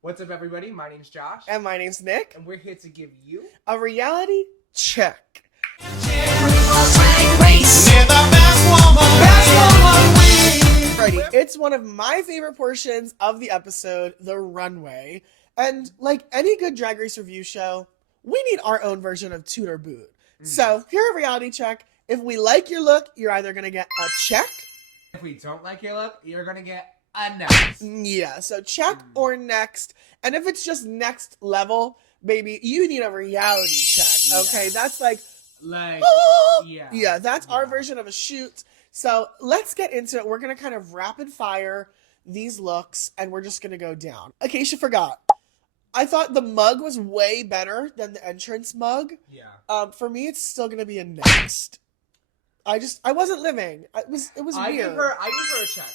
What's up, everybody? My name's Josh. And my name's Nick. And we're here to give you a reality check. Alrighty, it's one of my favorite portions of the episode, the runway. And like any good Drag Race review show, we need our own version of Toot or Boot. So, here at Reality Check, if we like your look, you're either going to get a check. If we don't like your look, you're going to get a next. Yeah, so check or next. And if it's just next level, baby, you need a reality check. Okay, Yeah. That's like yeah. Yeah, that's our version of a shoot. So let's get into it. We're going to kind of rapid fire these looks, and we're just going to go down. Acacia forgot. I thought the mug was way better than the entrance mug. Yeah. For me, it's still going to be a next. I wasn't living. It was weird. I gave her a check.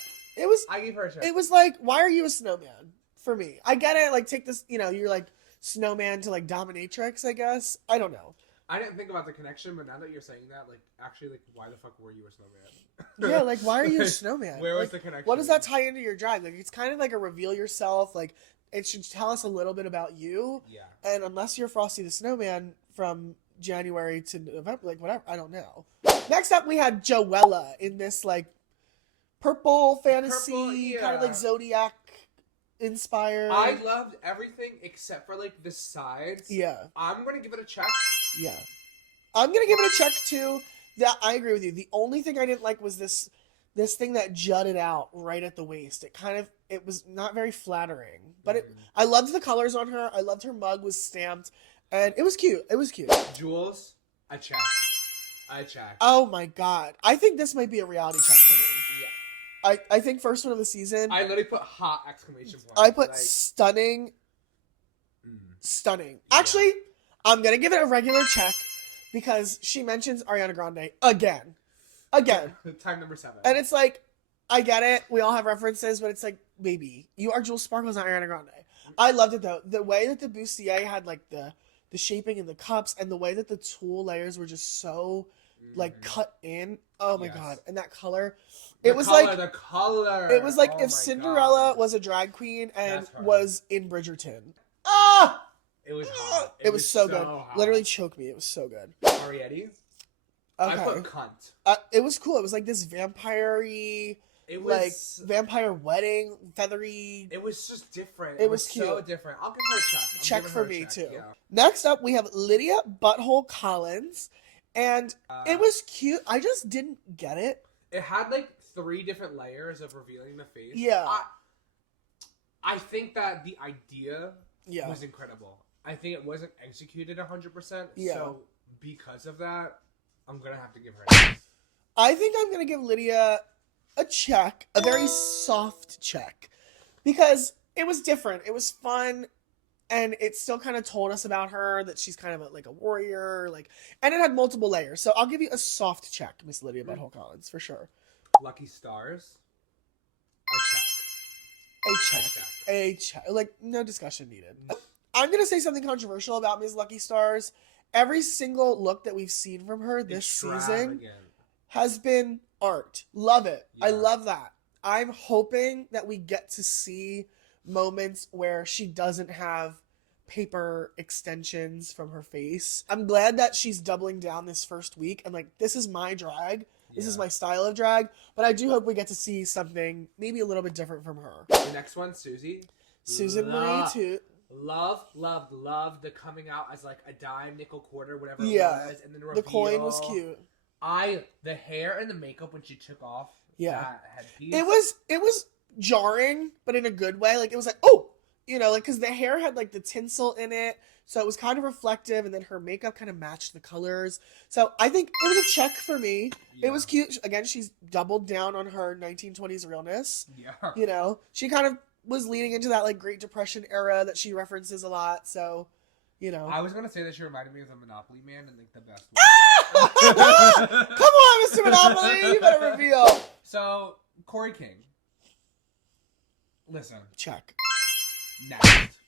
I gave her a check. It was like, why are you a snowman? For me. I get it. Like, take this, you're like snowman to like dominatrix, I guess. I don't know. I didn't think about the connection, but now that you're saying that, like, actually, like, why the fuck were you a snowman? Yeah, like, why are you a snowman? Where was like, the connection? What does that tie into your drag? Like, it's kind of like a reveal yourself. Like, it should tell us a little bit about you. Yeah. And unless you're Frosty the Snowman from January to November, like, whatever, I don't know. Next up, we had Joella in this, like, purple fantasy, kind of like Zodiac inspired. I loved everything except for, like, the sides. Yeah. I'm going to give it a check. Yeah. I'm going to give it a check, too. That I agree with you. The only thing I didn't like was this thing that jutted out right at the waist. It was not very flattering. But I loved the colors on her. I loved her mug was stamped. And it was cute. It was cute. Jules, a check. A check. Oh, my God. I think this might be a reality check for me. Yeah. I think first one of the season. I literally put hot exclamation point. I put like, stunning. Stunning. Yeah. Actually, I'm going to give it a regular check because she mentions Ariana Grande again. Time number 7. And it's like, I get it. We all have references, but it's like, baby, you are Jules Sparkles, not Ariana Grande. I loved it, though. The way that the bustier had, like, the shaping in the cups and the way that the tulle layers were just so, like, cut in. Oh, my God. And that color. It was like if Cinderella was a drag queen and was in Bridgerton. Ah! It was hot. It was so good. Hot. Literally choked me. It was so good. Ariete? Okay. I put cunt. It was cool. It was like this vampire-y, like vampire wedding, feathery. It was just different. It was cute. So different. I'll give her a check. Check for me too. Yeah. Next up, we have Lydia Butthole Collins, and it was cute. I just didn't get it. It had like 3 different layers of revealing the face. Yeah. I think that the idea yeah. was incredible. I think it wasn't executed 100%. Yeah. So because of that, I'm going to have to give her a check. I think I'm going to give Lydia a check, a very soft check, because it was different. It was fun, and it still kind of told us about her, that she's kind of like a warrior, like, and it had multiple layers. So I'll give you a soft check, Miss Lydia Butthole Collins, for sure. Lucky Stars, a check. Like, no discussion needed. I'm going to say something controversial about Ms. Lucky Stars. Every single look that we've seen from her this season has been art. Love it. Yeah. I love that. I'm hoping that we get to see moments where she doesn't have paper extensions from her face. I'm glad that she's doubling down this first week and like, this is my drag. This is my style of drag, but I do hope we get to see something maybe a little bit different from her. The next one, Susan Marie too. Loved the coming out as like a dime, nickel, quarter, whatever it was, and then the coin was cute. The hair and the makeup when she took off that headpiece. It was jarring, but in a good way. Like it was like, oh, like because the hair had like the tinsel in it, so it was kind of reflective, and then her makeup kind of matched the colors. So I think it was a check for me. Yeah. It was cute. Again, she's doubled down on her 1920s realness. Yeah. She kind of was leaning into that like Great Depression era that she references a lot. So, I was gonna say that she reminded me of the Monopoly Man in like the best way. Come on, Mr. Monopoly, you better reveal. So Corey King. Listen. Check. Next.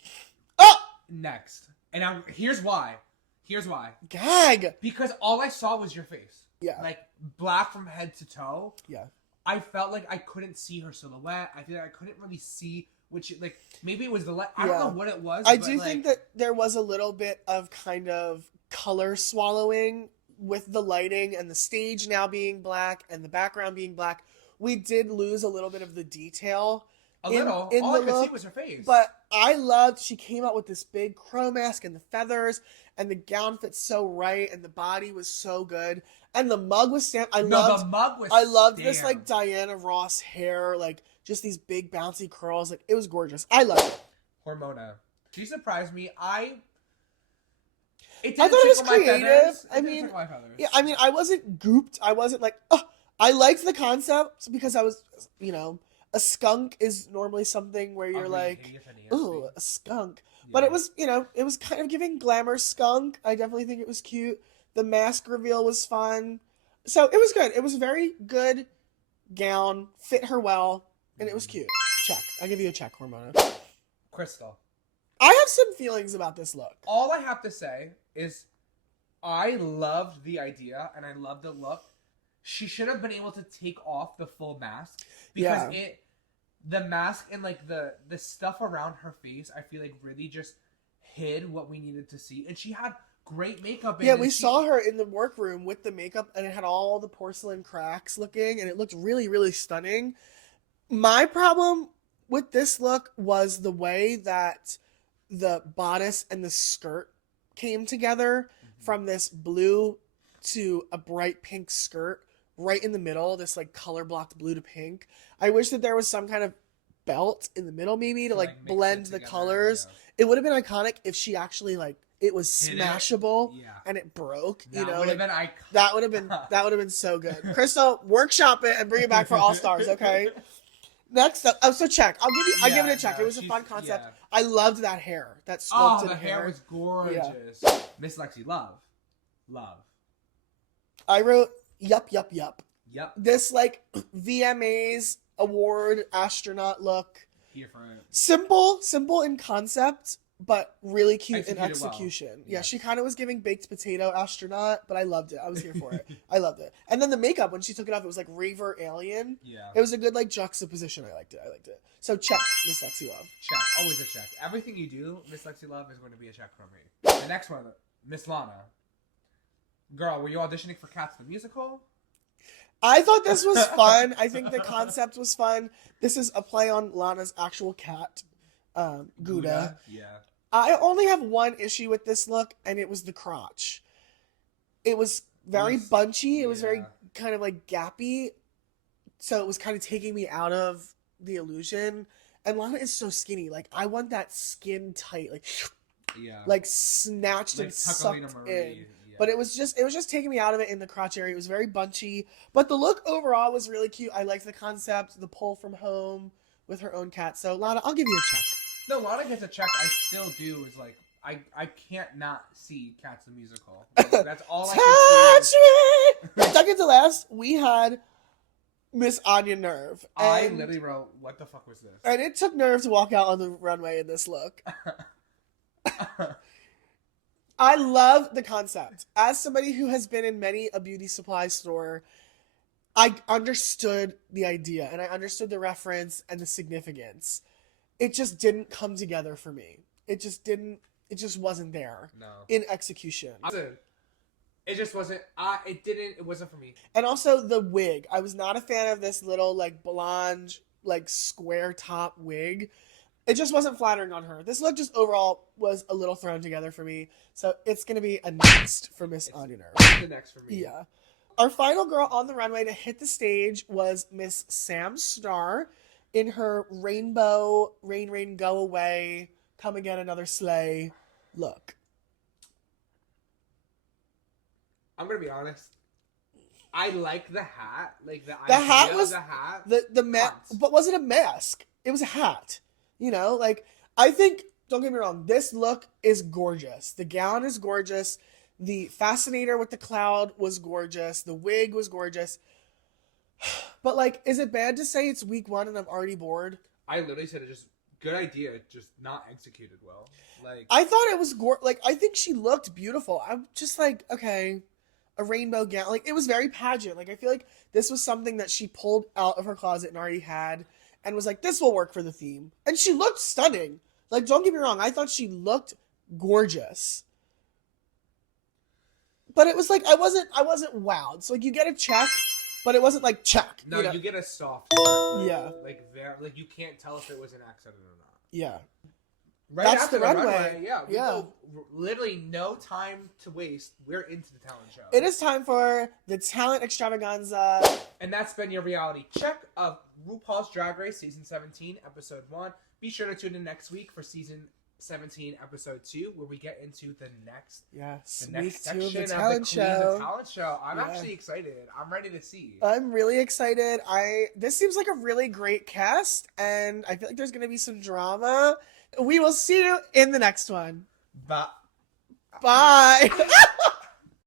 Next. And here's why. Gag. Because all I saw was your face. Yeah. Like black from head to toe. Yeah. I felt like I couldn't see her silhouette. I feel like I couldn't really see which like maybe it was the light. I don't know what it was. I do think that there was a little bit of kind of color swallowing with the lighting and the stage now being black and the background being black. We did lose a little bit of the detail. In all I could see was her face. But I loved, she came out with this big crow mask and the feathers, and the gown fit so right, and the body was so good. And the mug was stamped. The mug was I loved this like Diana Ross hair, like just these big bouncy curls. Like it was gorgeous. I loved it. Hormona. She surprised me. I thought it was creative. I mean, yeah, I mean, I wasn't gooped. I wasn't like, oh, I liked the concept because I was, you know, a skunk is normally something where you're like, ooh, a skunk. Yeah. But it was, you know, it was kind of giving glamour skunk. I definitely think it was cute. The mask reveal was fun. So it was good. It was a very good gown, fit her well, and it was cute. Check. I'll give you a check, Hormona. Crystal. I have some feelings about this look. All I have to say is I loved the idea and I loved the look. She should have been able to take off the full mask because the mask and like the stuff around her face, I feel like really just hid what we needed to see. And she had great makeup in. Yeah, we saw her in the workroom with the makeup and it had all the porcelain cracks looking and it looked really, really stunning. My problem with this look was the way that the bodice and the skirt came together from this blue to a bright pink skirt right in the middle, this like color blocked blue to pink. I wish that there was some kind of belt in the middle maybe to like blend the colors. Yeah. It would have been iconic if she actually like it was smashable and it broke. You know, like, that would have been so good. Crystal, workshop it and bring it back for All Stars, okay? Next up, so check. I'll give it a check. It was a fun concept. Yeah. I loved that hair. That sculpted the hair was gorgeous. Yeah. Miss Lexi, love. I wrote yup. Yep. This like VMAs award astronaut look. Here for it. Simple in concept, but really cute in execution. Well. Yeah, she kind of was giving baked potato astronaut, but I loved it. I was here for it. I loved it. And then the makeup, when she took it off, it was like Raver Alien. Yeah. It was a good like juxtaposition. I liked it. So check, Miss Lexi Love. Check. Always a check. Everything you do, Miss Lexi Love, is going to be a check from me. The next one, Miss Lana. Girl, were you auditioning for Cats the Musical? I thought this was fun. I think the concept was fun. This is a play on Lana's actual cat, Gouda. Yeah. I only have one issue with this look, and it was the crotch. It was very bunchy. It was very kind of like gappy. So it was kind of taking me out of the illusion. And Lana is so skinny. Like, I want that skin tight. Like snatched like and sucked in. Yeah. But it was just taking me out of it in the crotch area. It was very bunchy. But the look overall was really cute. I liked the concept, the pull from home with her own cat. So, Lana, I'll give you a check. No, Lana gets a check. I still do. Is like, I can't not see Cats the Musical. That's all I can see. Second to last, we had Miss Anya Nerve. I literally wrote, what the fuck was this? And it took nerve to walk out on the runway in this look. I love the concept. As somebody who has been in many a beauty supply store, I understood the idea and I understood the reference and the significance. It just didn't come together for me. It just wasn't there. No. In execution. It just wasn't, it wasn't for me. And also the wig. I was not a fan of this little like blonde, like square top wig. It just wasn't flattering on her. This look just overall was a little thrown together for me. So it's going to be a next for Miss Anya Nerve. It's the next for me. Yeah. Our final girl on the runway to hit the stage was Miss Sam Starr in her rainbow, rain, go away, come again, another sleigh look. I'm going to be honest. I like the hat. Like the hat was the hat. The mask. But was it a mask? It was a hat. You know, like, I think, don't get me wrong, this look is gorgeous. The gown is gorgeous. The fascinator with the cloud was gorgeous. The wig was gorgeous. But, like, is it bad to say it's week one and I'm already bored? I literally said it just, good idea, just not executed well. Like, I thought it was, I think she looked beautiful. I'm just like, okay, a rainbow gown. Like, it was very pageant. Like, I feel like this was something that she pulled out of her closet and already had. and was like, this will work for the theme. And she looked stunning. Like, don't get me wrong, I thought she looked gorgeous. But it was like, I wasn't wowed. So like, you get a check, but it wasn't like check. No, you know? You get a soft check. Yeah. Like you can't tell if it was an accident or not. Yeah. Right That's after the runway. Yeah. Literally no time to waste. We're into the talent show. It is time for the talent extravaganza. And that's been your reality check of RuPaul's Drag Race Season 17, Episode 1. Be sure to tune in next week for Season 17, Episode 2, where we get into the next section of the talent show. I'm actually excited. I'm ready to see. I'm really excited. This seems like a really great cast, and I feel like there's going to be some drama. We will see you in the next one. Bye. Bye.